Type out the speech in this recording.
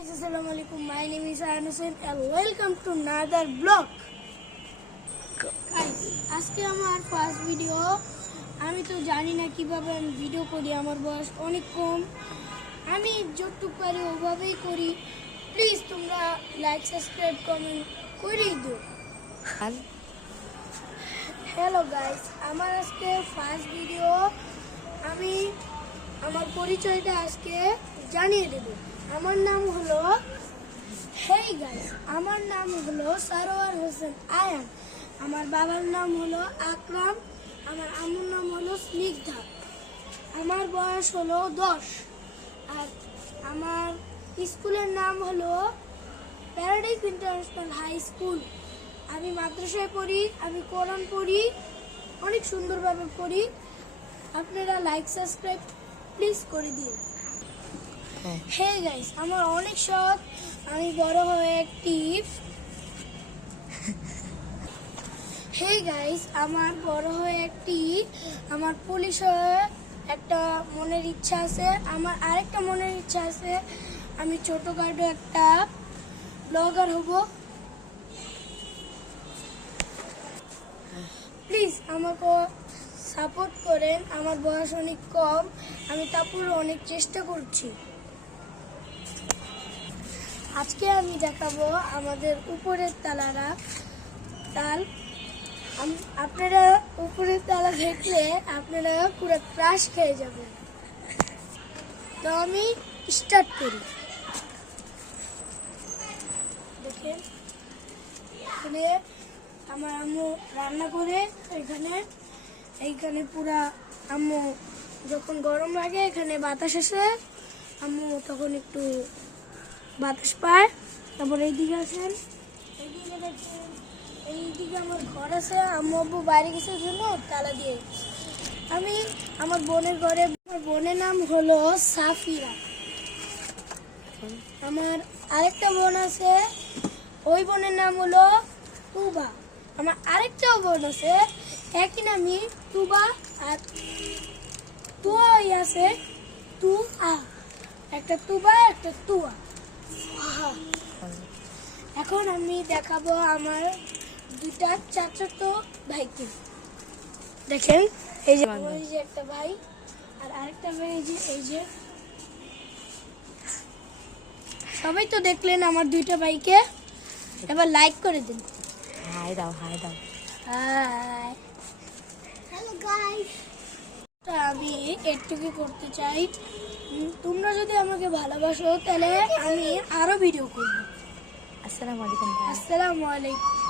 Assalamualaikum. My name is Ayan Hussein and welcome to another vlog. Guys, আজকে আমার first video. আমি তো জানি না কিভাবে আমি ভিডিও করি, আমার বয়স অনেক কম। আমি যতটুকু পারি ওভাবেই করি। প্লিজ তোমরা লাইক সাবস্ক্রাইব কমেন্ট করে দিও। হ্যালো গাইস, আমার আজকে ফার্স্ট ভিডিও। আমি আমার পরিচয়টা আজকে জানিয়ে দেব। আমার নাম হলো আমার নাম হলো সারোয়ার হোসেন আয়ান। আমার বাবার নাম হলো আকরাম। আমার আম্মুর নাম হলো স্নিগ্ধা। আমার বয়স হলো 10। আর আমার স্কুলের নাম হলো প্যারাডাইস ইন্টারন্যাশনাল হাই স্কুল। আমি মাদ্রাসায় পড়ি, আমি কোরআন পড়ি, অনেক সুন্দরভাবে পড়ি। আপনারা লাইক সাবস্ক্রাইব প্লিজ করে দিন। হে গাইস, আমার অনেক শখ আমি বড় হয়ে একটি আমার পুলিশ হয়ে একটা মনের ইচ্ছা আছে। আমার আরেকটা মনের ইচ্ছা আছে, আমি ছোটখাটো একটা ব্লগার হব। প্লিজ আমাকে সাপোর্ট করেন। আমার বয়স অনেক কম, আমি তারপর অনেক চেষ্টা করছি। আজকে আমি দেখাবো আমাদের উপরের তাল। আপনারা উপরের তালা দেখলে আপনারা পুরো ক্রাশ খেয়ে যাবেন। তো আমি স্টার্ট করি। দেখেন, এখানে আমার আম্মু রান্না করে। এইখানে পুরা আম্মু যখন গরম লাগে, এখানে বাতাস আসে, আম্মু তখন একটু বাতাস পায়। তারপর এইদিকে আসেন, এইদিকে দেখেন, এইদিকে আমার ঘর আছে। আম্মু আব্বু বাইরে গেছে জন্য তালা দিয়ে গেছে। আমি আমার বোনের ঘরে। আমার বোনের নাম হলো সাফিরা। আমার আরেকটা বোন আছে, ওই বোনের নাম হলো তুবা। আমার আরেকটাও বোন আছে, একই নামই তুবা। আর তুয়াই আছে, তুয়া। একটা তুবা, একটা তুয়া। এখন আমি দেখাবো আমার দুইটা চাচাতো ভাইকে। দেখেন, এই যে একটা ভাই আর আরেকটা ভাই। এই যে সবাই তো দেখলেন আমার দুইটা ভাইকে। এবার লাইক করে দিন। হাই দাও। হাই। হ্যালো গাইস, আমি একটুকু করতে চাই। তোমরা যদি আমাকে ভালোবাসো তাহলে আমি আরো ভিডিও করব। আসসালামু আলাইকুম। আসসালামু আলাইকুম।